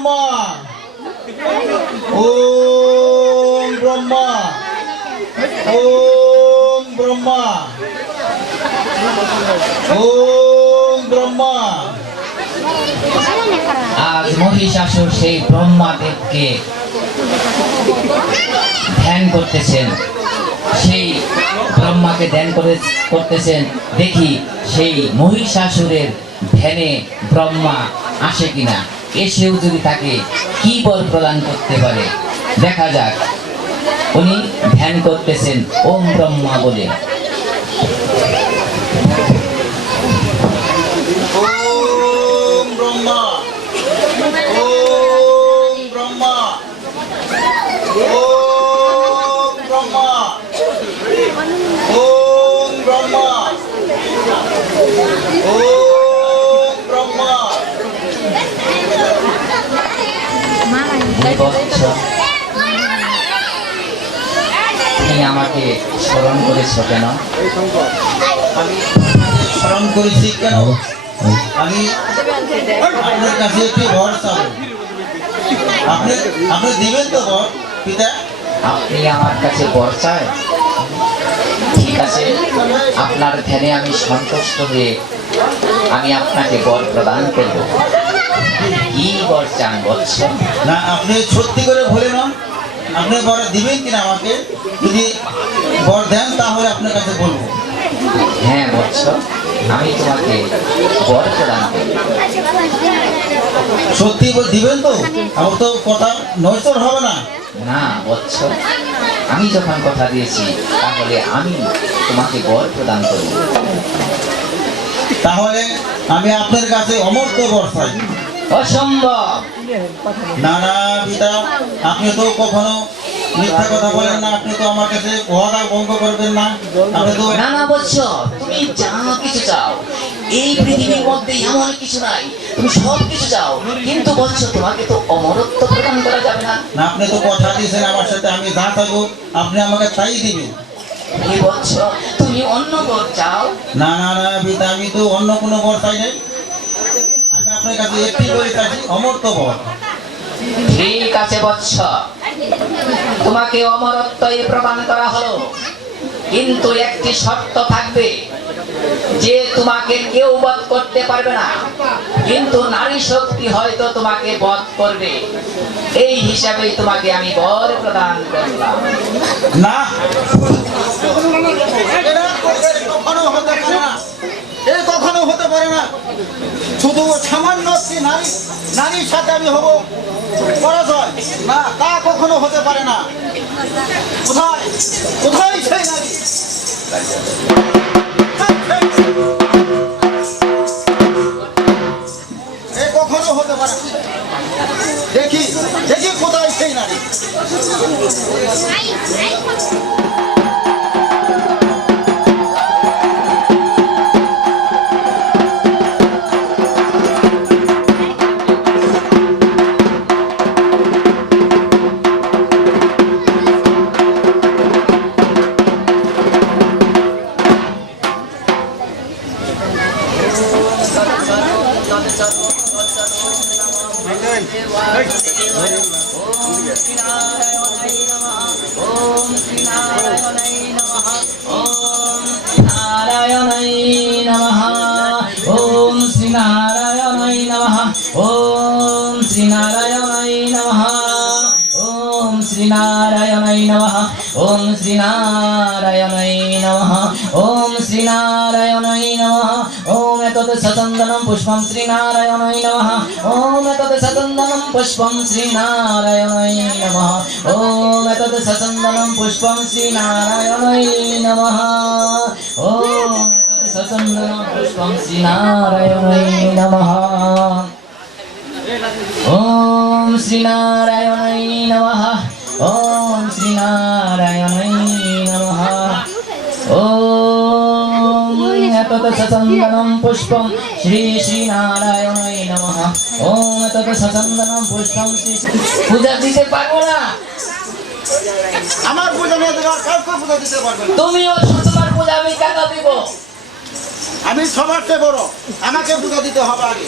ব্রহ্মা ওম ব্রহ্মা ওম ব্রহ্মা ওম ব্রহ্মা। আজ মহিষাসুর সেই ব্রহ্মাদেবকে ধ্যান করতেছেন, সেই ব্রহ্মাকে ধ্যান করতেছেন। দেখি সেই মহিষাসুরের ধ্যানে ব্রহ্মা আসে কিনা, এসেও যদি তাকে কি বর প্রদান করতে পারে দেখা যাক। উনি ধ্যান করতেছেন ওম ব্রহ্মা বলে। ওম ব্রহ্মা ওম ব্রহ্মা ওম ব্রহ্মা ওম ব্রহ্মা ওম ব্রহ্মা। বৎস, তুমি আমাকে স্মরণ করেছ কেন? আমি স্মরণ করেছি কেন? আমি আপনার কাছে একটি বর চাবো, আপনি আপনি দিবেন তো বর পিতা? আপনি আমার কাছে বর চায়? ঠিক আছে, আপনার ধ্যানে আমি সন্তুষ্ট হয়ে আমি আপনাকে বর প্রদান করব। কি বর চান বৎস? না, আপনি সত্যি করে বলে নন, আপনি বর দিবেন কিনা আমাকে? যদি বর দেন তাহলে আপনার কাছে বলবো। হ্যাঁ বৎস, আমি তোমাকে বর প্রদান করব। সত্যি দিবেন তো? আমার তো কথা নয়চর হবে না। না বৎস, আমি যখন কথা দিয়েছি তাহলে আমি তোমাকে বর প্রদান করব। তাহলে আমি আপনার কাছে অমর্ত্য বর চাই। অসম্ভব। না না পিতা, আপনি তো কখনো মিথ্যা কথা বলেন না, আপনি তো আমার কাছে ওয়াদা ভঙ্গ করবেন না। আপনি তো না না বৎস, তুমি যা কিছু চাও এই পৃথিবীর মধ্যে এমন কিছু নাই, তুমি সব কিছু চাও, কিন্তু বৎস তোমাকে তো অমরত্ব প্রদান করা যাবে না। না, আপনি তো কথা দিয়েছেন আমার সাথে, আমি যা চাইবো আপনি আমাকে তাই দিবেন। হে বৎস, তুমি অন্য বর চাও? না না না পিতা, আমি তো অন্য কোনো বর চাই নাই, আমি আপনার কাছে একটি বই চাইছি, অমর্ত্য বর। ঠিক আছে বৎস, তোমাকে অমরত্বই প্রদান করা হলো, কিন্তু একটি শর্ত থাকবে যে তোমাকে কেউ বধ করতে পারবে না, কিন্তু নারী শক্তি হয়তো তোমাকে বধ করবে। এই হিসাবেই তোমাকে আমি বর প্রদান করলাম। না, এটা কখনো হতে পারে না, এই কখনো হতে পারে না। শুধু সামান্য একটি নারীর সাথে আমি হব পরাজয়, না, তা কখনো হতে পারে না। কোথায় কোথায় সেই নারী? এ কখনো হতে পারে না। দেখি দেখি কোথায় সেই নারী। শ্রীনারায়ণায় নমঃ। ওম শ্রীনারায়ণায় নমঃ। ওম শ্রীনারায়ণায় নমঃ। ওম এতৎ সচন্দনম পুষ্পম শ্রীনারায়ণায় নমঃ। ওম এতৎ সচন্দনম পুষ্পম শ্রীনারায়ণায় নমঃ। ওম এতৎ সচন্দনম পুষ্পম শ্রীনারায়ণায় নমঃ। ওম এতৎ সচন্দনম পুষ্পম শ্রীনারায়ণায় নমঃ। ওম শ্রীনারায়ণায় নমঃ। ওম শ্রীনারায়ণায় নমঃ। ওম এতৎ সচন্দনম পুষ্পম শ্রী শ্রীনারায়ণায় নমঃ। ওম এতৎ সচন্দনম পুষ্পম শ্রী। পূজা দিতে পারবো না। আমার পূজা নিয়ে দেওয়ার কাউকে পূজা দিতে পারবে না। তুমিও তোমার পূজা আমি কেন দিব? আমি সবার চেয়ে বড়, আমাকে পূজা দিতে হবে আগে।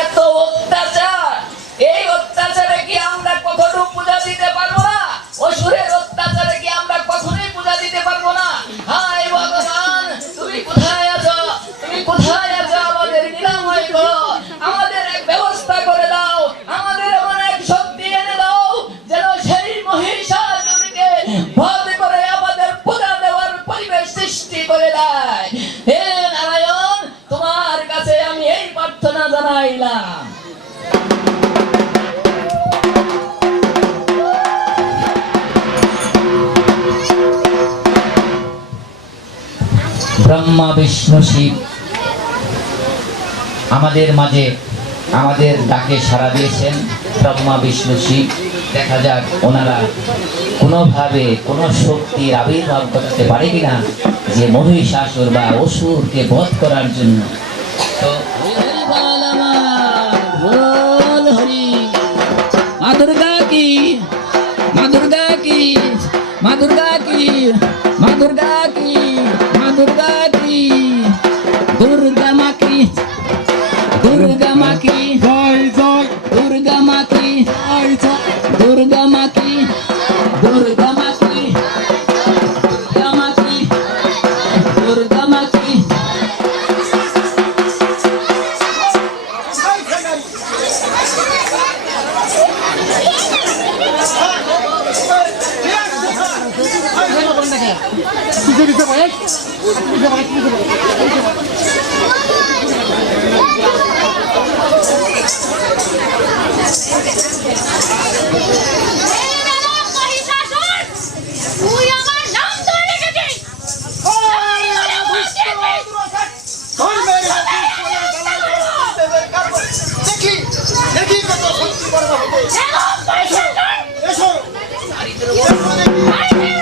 এত অত্যাচার দিতে পারবো না, অসুরের অত্যাচারে কি আমরা কখনোই পূজা দিতে পারবো না। হায় ভগবান, তুমি কোথায় আছো? তুমি কোথায় আছো? আমাদের নিরাময় করো, আমাদের এক ব্যবস্থা করে দাও, আমাদের এমন এক শক্তি এনে দাও যেন সেই মহিষাসুরকে বধ করে আমাদের পূজা দেওয়ার পরিবেশ সৃষ্টি করে দেয়। হে নারায়ণ, তোমার কাছে আমি এই প্রার্থনা জানাইলাম। ব্রহ্মা বিষ্ণু শিব আমাদের মাঝে আমাদের ডাকে সাড়া দিয়েছেন। ব্রহ্মা বিষ্ণু শিব, দেখা যাক ওনারা কোনোভাবে কোনো শক্তির আবির্ভাব ঘটাতে পারে কিনা যে মহিষাসুর বা অসুরকে বধ করার জন্য। তো মা দুর্গা কি, মা দুর্গা কি, মা দুর্গা কি, মা দুর্গা কি, মা দুর্গা কি, দুর্গা মা কি, দুর্গা মা কি, জয় জয়, দুর্গা মা কি, জয় জয়, দুর্গা মা কি, দুর্গা মা কি, দুর্গা মা কি, দুর্গা মা কি। দেখি দেখি কত শক্তি বড় হবে। এসো এসো দেখি।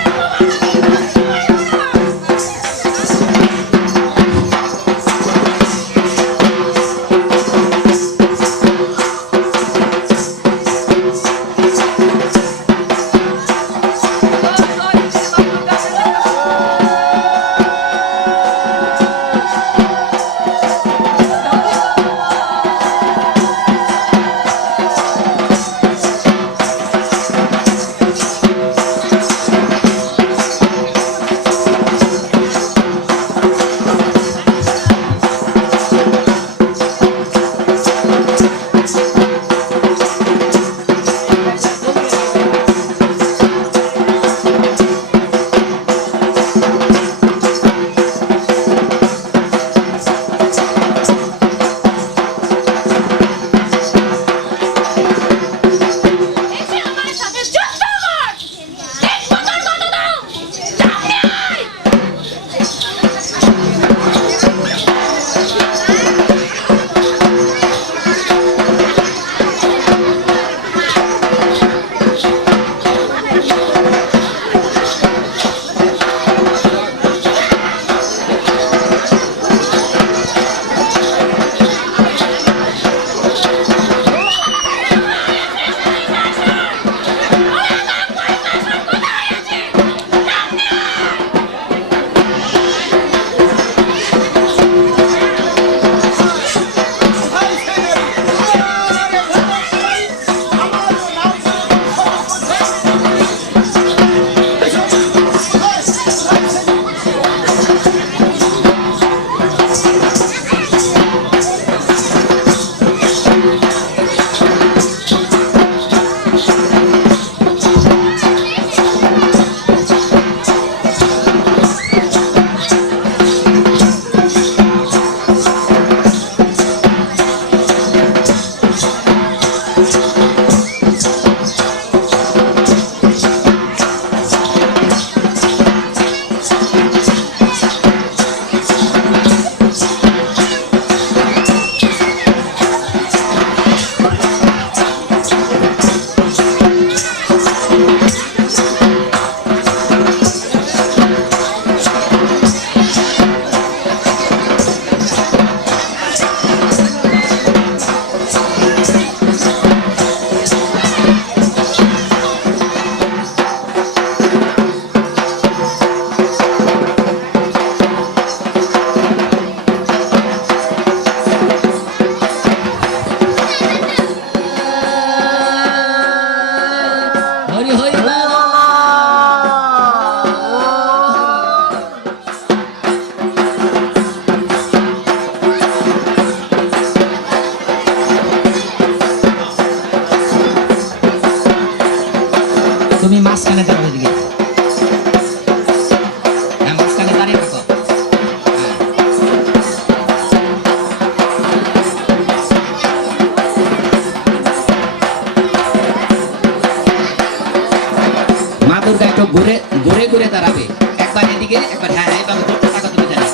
একটু ঘুরে ঘুরে ঘুরে দাঁড়াবে, একবার এদিকে একবার, হ্যাঁ হ্যাঁ, এবার ঘুরতে থাকো তুমি জানো।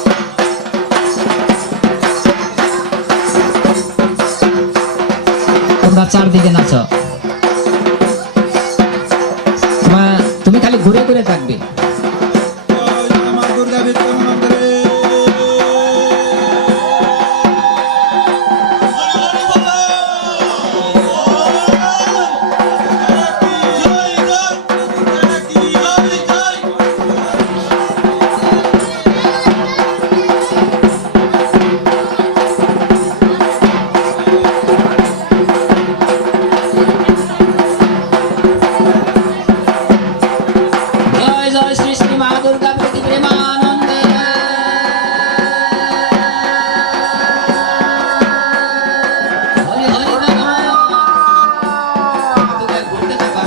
তোমরা চারদিকে নাচো, তুমি খালি ঘুরে ঘুরে থাকবে। মা দুর্গা বিদ্যা জয় জয় শ্রী শ্রী মা দুর্গা প্রীতি প্রেমানন্দে। হরি হরি বল। তোকে ঘুরতে থাকো।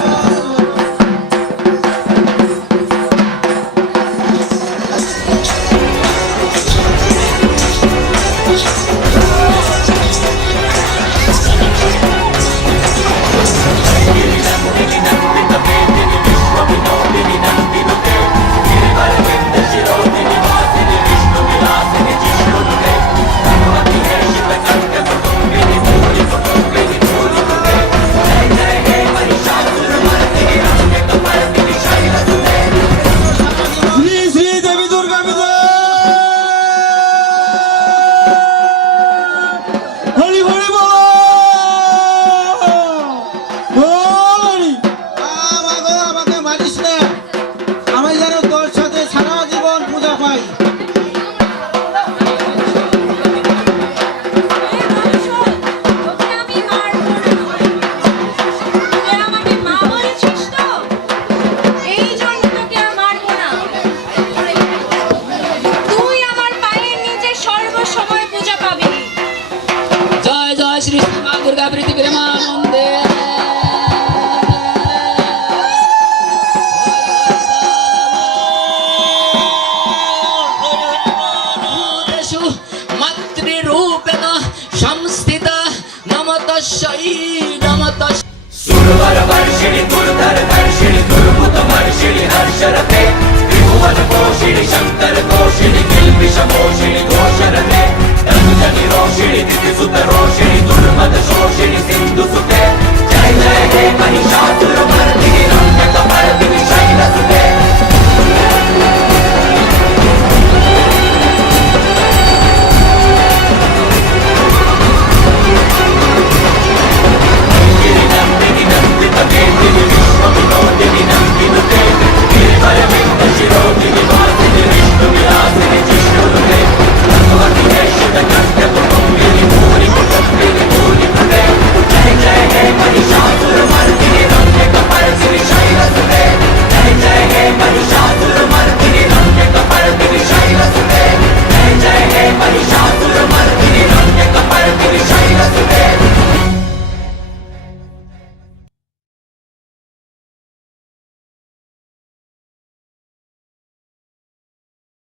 শ্রী শ্রী দেবী দুর্গা বিদ্যা হরি হরি বল। হরি আমাকে মারিস না, আমি যেন তোর সাথে সারা জীবন পূজা পাই। জয় জয় শ্রী শ্রী মা দুর্গা প্রীতি প্রেমানন্দে। ভূতেষু মাতৃরূপেণ সংস্থিতা নমতস্যৈ নমতস্যৈ। सुरवर वर्षिणि दुर्धर दर्शिणि दुर्मुत वर्षिणि हर्षरते त्रिभुवन पोषिणि शंकर तोषिणि किल्बिष मोषिणि घोषरते तनुजनि रोषिणि दितिसुत रोषिणि दुर्मद शोषिणि सिंधु